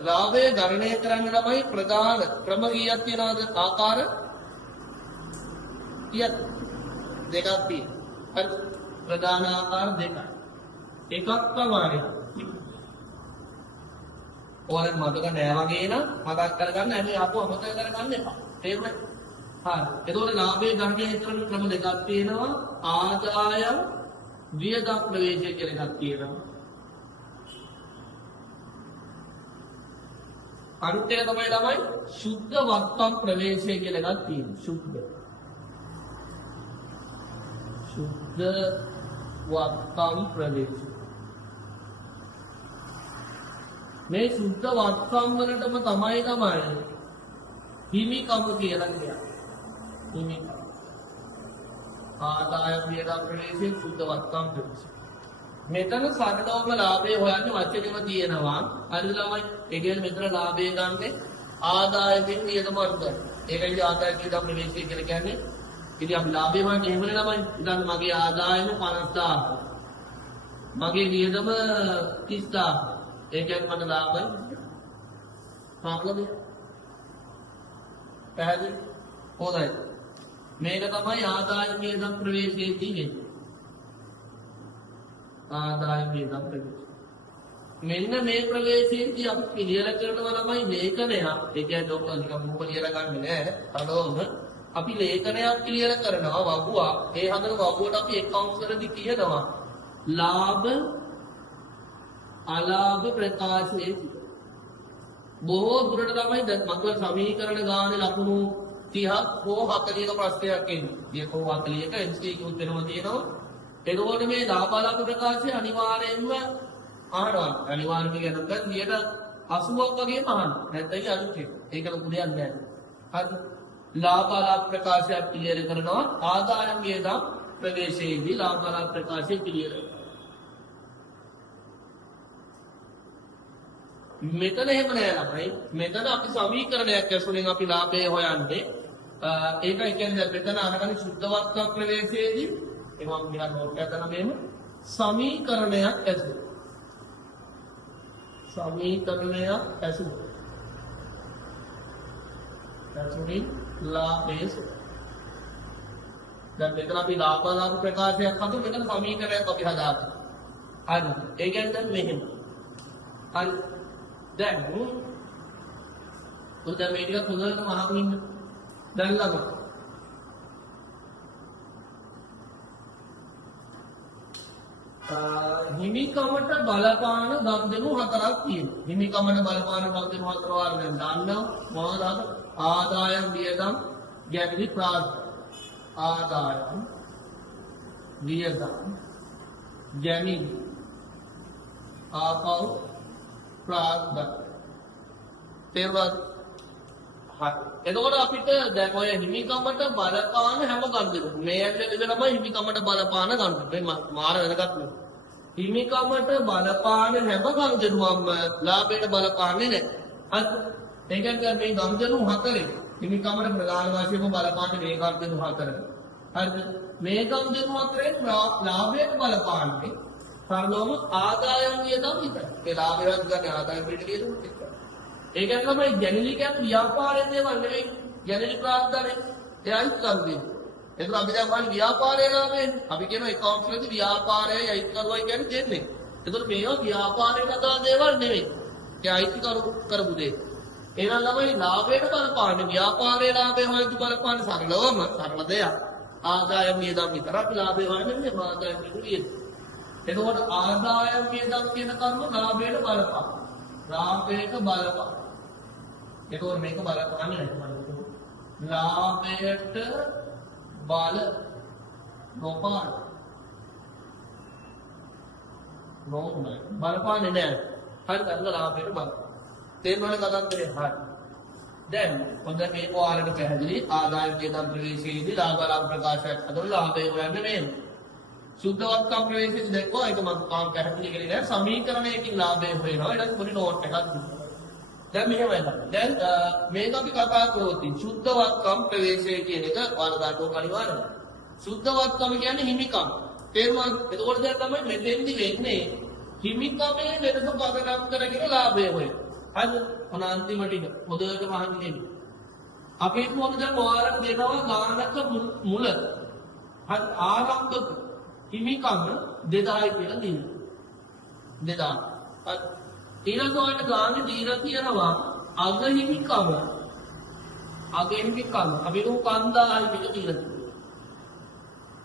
ලාභය ගණනය කරන්න ළමයි ප්‍රධාන ක්‍රම කීයක් තියෙනවද? ආකාර කීයක්? දෙකක් තියෙනවා. හරි. ප්‍රධාන ආකාර දෙකක්. එකක් තමයි ඔයාලට මතක නෑ වගේ නම් මතක් කරගන්න. හැබැයි අපු අමතක කරගන්න එපා. තේරුණාද? හරි. එතකොට ලාභයේ ගණනය කරන ක්‍රම දෙකක් තියෙනවා. ආදායම් වියදම් ප්‍රවේශය කියලා එකක් තියෙනවා. අනිත් එක තමයි සුද්ධ වත්කම් ප්‍රවේශය කියලා එකක් තියෙනවා. සුද්ධ වත්කම් ප්‍රවේශය. මේ සුද්ධ වත්කම් වලටම තමයි හිමිකම කියලා කියන්නේ. හිමිකම. ආදායම් වියදම් ප්‍රවේශය සුද්ධ වත්කම් ප්‍රවේශය. මෙතන සරලවම ලාභය හොයන්නේ වචනේම තියෙනවා. හරිද ළමයි? ඒ කියන්නේ මෙතන ලාභය ගන්නෙ ආදායයෙන් වියදම වර්ගය. ඒකයි ආදාය වියදම් ප්‍රවේශය කියලා කියන්නේ. ඉතින් අපි ලාභය හොයන්නේ එහෙමනේ ළමයි. ඉතින් මගේ ආදායම 50000. මගේ වියදම 30000. ඒ කියන්නේ මට ලාභයි මොකද? පැහැදිලි? හොඳයි. මේක තමයි ආදාය වියදම් ප්‍රවේශයේ තියෙන්නේ. ආදාය වියදම් ප්‍රවේශය. මෙන්න මේ ප්‍රවේශයේදී අපි පිළියෙල කරනවා ළමයි ලේඛනයක්. ඒ කියන්නේ ඔක නිකන් මුඛ ලියලා ගන්නෙ නෑ. අරලෝම අපි ලේඛනයක් පිළියෙල කරනවා වගුවක්. ඒ හදන වගුවට අපි accounts වලදී කියනවා ලාභ අලාභ ප්‍රකාශයේ. බොහෝ දුරට තමයි දැන් මම සමීකරණ ගානේ ලකුණු 30ක් හෝ 40ක ප්‍රශ්නයක් එන්නේ. 30ක හෝ 40ක MCQ වෙනවා තියෙනවා. එතකොට මේ ලාභ අලාභ ප්‍රකාශය අනිවාර්යයෙන්ම අහනවා. අනිවාර්යයෙන්ම කියනකොට 80ක් වගේම අහනවා. නැත්නම් අලුත් එක. ඒක ලොකු දෙයක් නෑ. හරි. ලාභ අලාභ ප්‍රකාශයක් පිළියෙල කරනවා ආදායම් වියදම් ප්‍රවේශයේදී ලාභ අලාභ ප්‍රකාශය පිළියෙල. මෙතන එහෙම නෑ ළමයි. මෙතන අපි සමීකරණයක් ඇසුරෙන් අපි ලාභය හොයන්නේ. ඒකයි කියන්නේ මෙතන අරගෙන සුද්ධවත්කම් ප්‍රවේශයේදී ඒ මම මෙහා නෝට් එකක් ගන්න මෙහෙම සමීකරණයක් ඇසුර. සමීකරණයක් ඇසුර. ඇසුරින් ලාභය. දැන් මෙතන අපි ලාභ අලාභ ප්‍රකාශයක් හදමු. මෙතන සමීකරණයක් අපි හදාගමු. හරි. ඒ කියන්නේ දැන් මෙහෙම. හරි. දැන් උදේ මේ ටික හොඳටම අහගෙන ඉන්න. දැන් ළමයි. හිමිකමට බලපාන දක්දෙනු හතරක් තියෙනවා. හිමිකමට බලපාන දක්දෙනු හතර වර්ගයෙන් දන්නවා. මොනවද? ආදායම් වියදම් ගැනීම ප්‍රාර්ථනා. ආදායම් වියදම් ගැනීම ආපහු ප්‍රාර්ථනා. තේරුණාද? හරි. එතකොට අපිට දැන් ඔය හිමිකමට බලපාන හැම ගණන්දෙම මේ ඇතුලේ තමයි හිමිකමට බලපාන ගණන්. මේ මාර වෙනකත් නෙවෙයි. හිමිකමට බලපාන හැම ගණන්දෙනුවම ලාභයට බලපාන්නේ නැහැ. හරි. ඒ කියන්නේ මේ ගණන්දෙනු හතරේ හිමිකමට ප්‍රධාන වශයෙන්ම බලපාන්නේ මේ ගණන්දෙනු හතරේ. හරිද? මේ ගණන්දෙනු හතරේ ලාභයට බලපාන්නේ සරලවම ආදායම් වියදම් විතරයි. ඒ ලාභයවත් ගන්න ආදායම් පිට වියදම් විතරයි. ඒ කියන්නේ තමයි ජනලි කියන්නේ ව්‍යාපාරයේ දේවල් නෙවෙයි. ජනලි ප්‍රාර්ථනානේ. එයයි කරන්නේ. ඒක අපි දැන් බලන්නේ ව්‍යාපාරයේ ලාභයෙන්. අපි කියන accounts වලදී ව්‍යාපාරයයි අයිති කරුවයි කියන්නේ දෙන්නේ. ඒතකොට මේවා ව්‍යාපාරයට අදාළ දේවල් නෙවෙයි. ඒ අයිති කරපු දේ. එහෙනම් ළමයි ලාභයට බලපාන්නේ ව්‍යාපාරයේ ලාභය හොයද්දි බලපාන්නේ සරලවම සරල දෙයක්. ආදායම් වියදම් විතර අපි ලාභය හොයන්නේ ආදායම් වියදම්. එතකොට ආදායම් වියදම් කියන කර්ම ලාභයට බලපාන. ලාභයට බලපාන. එතකොට මේක බලපාන්නේ නැහැ. ලාභයට බල නොපාන. නෝමයි. බලපාන්නේ නැහැ. හරිද? අන්න ලාභයට බලපාන. තේරුණාද කතාන්තරේ? හරි. දැන් හොඳ මේ ඔයාලට පැහැදිලි ආදායම් වියදම් ප්‍රවේශයේදී ලාභ අලාභ ප්‍රකාශයක් හදලා ලාභය හොයන්නේ මේ. සුද්ධවත්කම් ප්‍රවේශයේදී දැක්කෝ ඒක මම කාම් පැහැදිලි කරේ නෑ. සමීකරණයකින් ලාභය හොයනවා. ඊට පොඩි නෝට් එකක් දුන්නා. දැන් මෙහෙමයි. දැන් මේක අපි කතා කරොත් සුද්ධවත්කම් ප්‍රවේශය කියන එක ඔයාලට අනිවාර්යයි. සුද්ධවත්කම කියන්නේ හිමිකම්. තේරුණාද? එතකොට දැන් තමයි මෙතෙන්දි වෙන්නේ හිමිකමේ වෙනස පදනම් කරගෙන ලාභය හොයන. හරිද? මොන අන්තිම ටික හොඳට මහන්සියෙන්. අපි මොකද දැන් වාරක් දෙනවා ගානක මුල. හරි ආරම්භක හිමිකම 2000 කියලා දෙනවා. 2000. හරි. ඊළඟට ගානේ දීලා තියෙනවා අග හිමිකම. අග හිමිකම අපි උ 5000 කියලා දීලා තියෙනවා.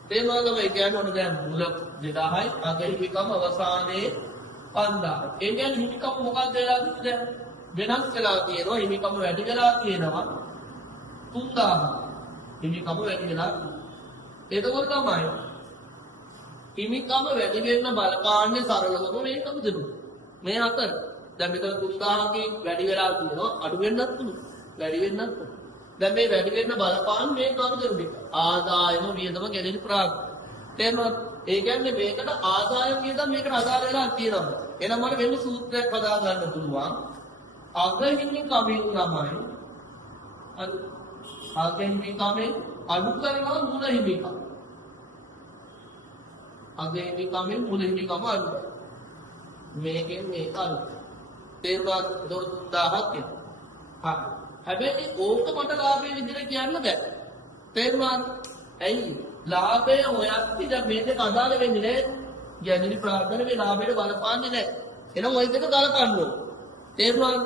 තේරුණාද මේ කියන්නේ මොන දැන් මුල 2000යි අග හිමිකම අවසානයේ 5000. ඒ කියන්නේ හිමිකම මොකක්ද වෙලා තියෙන්නේ? වෙනස් වෙලා තියෙනවා. හිමිකම වැඩි වෙලා තියෙනවා. 3000. හිමිකම වැඩි වෙලා තියෙනවා. එතකොට තමයි හිමිකම වැඩි වෙන්න බලපාන්නේ සරලවම මේකම දෙනවා. මේ හතර. දැන් මෙතන 3000කින් වැඩි වෙලා තියෙනවා. අඩු වෙන්නත් පුළුවන්. වැඩි වෙන්නත් පුළුවන්. දැන් මේ වැඩි වෙන්න බලපාන මේ කම දෙන්නේ. ආදායම වියදම ගැලෙන ප්‍රාග්. තේරුණාද? ඒ කියන්නේ මේකට ආදායම වියදම මේකට අදාළ වෙලා තියෙනවා. එහෙනම් මට වෙන සූත්‍රයක් හදා ගන්න පුළුවන්. අගහිමි කමින් ළමයි අගහිමි කමෙන් අඩු කරනවා මුල හිමිකම. අගහිමි කමෙන් මුල හිමිකම අඩු. මේකෙන් මේක අඩු. තේරුණාද? 3000ක් තියෙනවා. හැබැයි ඕක මට ලාභයේ විදිහට කියන්න බෑ. තේරුණාද? ඇයි? ලාභය හොයද්දි දැන් මේක අදාළ වෙන්නේ නැහැ. ගැණිලි ප්‍රාර්ථන මේ ලාභයට බලපාන්නේ නැහැ. එහෙනම් ওই දෙක ගලපන්න ඕන. තේරුණාද?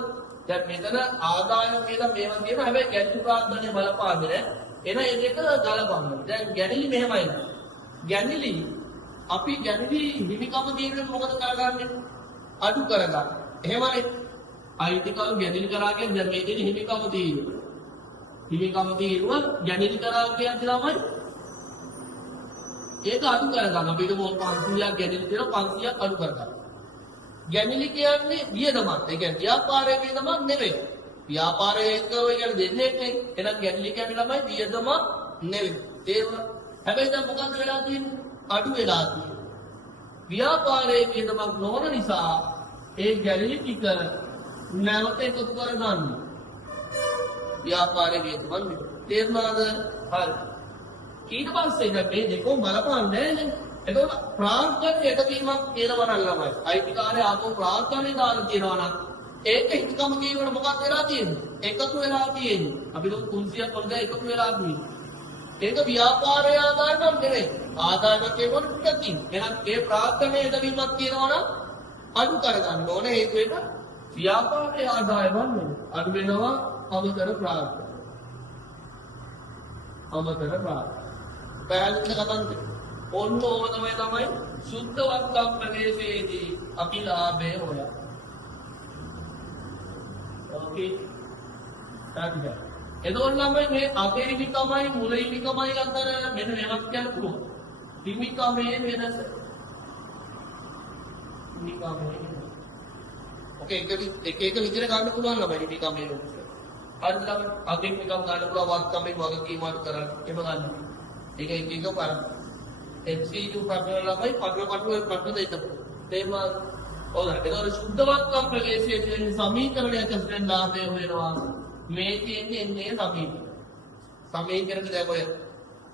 දැන් මෙතන ආදායම කියලා මේවා තියෙනවා. හැබැයි ගැණිලි ප්‍රාර්ථනයේ බලපාන්නේ නැහැ. එහෙනම් මේ දෙක ගලපන්න. දැන් ගැණිලි මෙහෙමයි. ගැණිලි අපි ගැණිලි හිමිකම තියෙන්නේ මොකද කරගන්නේ? අඩු කරගන්න. එහෙමනේ. අයිතිකව ගැණිලි කරා කියන්නේ දැන් මේ දෙන්නේ හිමිකම තියෙනවා. හිමිකම තියෙනවා ගැණිලි කරා කියන්නේ තමයි ඒක අඩු කරගන්න. අපිට මොන 500ක් ගැණිලි තියෙනවා 500ක් අඩු කරගන්න. ගැණිලි කියන්නේ වියදමක්. ඒ කියන්නේ ව්‍යාපාරයේ වියදමක් නෙවෙයි. ව්‍යාපාරයේ එක ඔය කියන්නේ දෙන්නේ නෙවෙයි. එහෙනම් ගැණිලි කියන්නේ ළමයි වියදමක් නෙවෙයි. තේරුණා? හැබැයි දැන් මොකද වෙලා තියෙන්නේ? අඩු වෙලා තියෙන්නේ. ව්‍යාපාරයේ වියදමක් නොවන නිසා ඒ ගැණිලි ටික නැවත එකතු කරගන්න. ව්‍යාපාරයේ වියදමක් නෙවෙයි. තේරුණාද? හරි. ඊට පස්සේ දැන් මේ දෙකම බලපන්නේ නේද? එතකොට ප්‍රාර්ථන එකවීමක් කියනවා නම් ළමයි. අයිතිකාරය ආපහු ප්‍රාර්ථනේ දාලා තියෙනවා නම් ඒක හිතකම කියනකොට මොකක්ද වෙලා තියෙන්නේ? එකතු වෙලා තියෙන්නේ. අපි 300ක් වගේ එකතු වෙලා තියෙන්නේ. ඒක ව්‍යාපාරය ආදායමක් නෙවෙයි. ආදායමක් කියනකොට ටිකක් තියෙනවා. එහෙනම් ඒ ප්‍රාර්ථනේ එකවීමක් කියනවා නම් අඩු කරගන්න ඕනේ. ඒක වෙන ව්‍යාපාරයේ ආදායමක් නෙවෙයි. අඩු වෙනවා අමතර ප්‍රාර්ථන. අමතර ප්‍රාර්ථන. පැහැදිලිද කතාන්ත? ඔන්න ඕනම තමයි සුද්ධවත්කම් ප්‍රදේශයේදී අපි ලාභය හොයන්නේ. ඕකේ. හරිද? එතකොට ළමයි මේ අගහිමිකමයි මුලහිමිකමයි අතර මෙන්න වෙනස් කියන්න පුළුවන්. හිමිකමේ වෙනස. හිමිකමේ. ඕකේ එක විදිහට ගන්න පුළුවන් ළමයි හිමිකමේ වෙනස. හරිද ළමයි? අගහිමිකම ගන්න පුළුවන් වත්කමේ වගකීම් අඩු කරලා එහෙම ගන්න. ඒක එක පාරක්. MCQ ප්‍රශ්න ළමයි ප්‍රශ්න දෙන්න. තේරුණා? ඔව්. ඒක සුද්ධවත්කම් ප්‍රදේශයේ තියෙන සමීකරණයක් ඇතුළෙන් ලාභය වෙනවා. මේ තියෙන්නේ සමීකරණ. සමීකරණ දැන් ඔය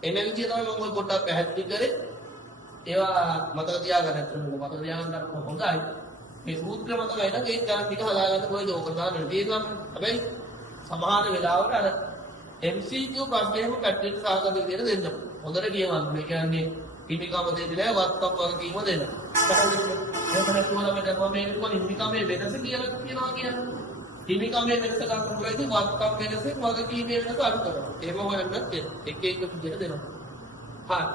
එන විදිය තමයි මම පොඩ්ඩක් පැහැදිලි කරේ. ඒවා මතක තියාගන්න ඕනේ. මතක තියාගන්න හොඳයි. මේ සූත්‍ර මතක වෙනකන් ඒක ගන්න ටික හදාගන්න කොයිද ඕක දාන්න තියෙනවා. හැබැයි සමහර වෙලාවට අර MCQ ප්‍රශ්නේම කට්ටියට සාකච්ඡා විදියට දෙන්න. හොඳට කියවන්න. ඒ කියන්නේ හිමිකම දෙන්නේ නැහැ වත්කම් වගකීම දෙන්න. ඒකට කොහොමද මම මේක කොහොමද හිමිකමේ වෙනස කියලා කියනවා කියන්නේ. හිමිකමේ වෙනස ගන්න පුළුවන් වත්කම් වෙනස වගකීමේ වෙනස අඩු කරනවා. ඒව හොයන්නත් එක එක විදිහට දෙනවා. හරි.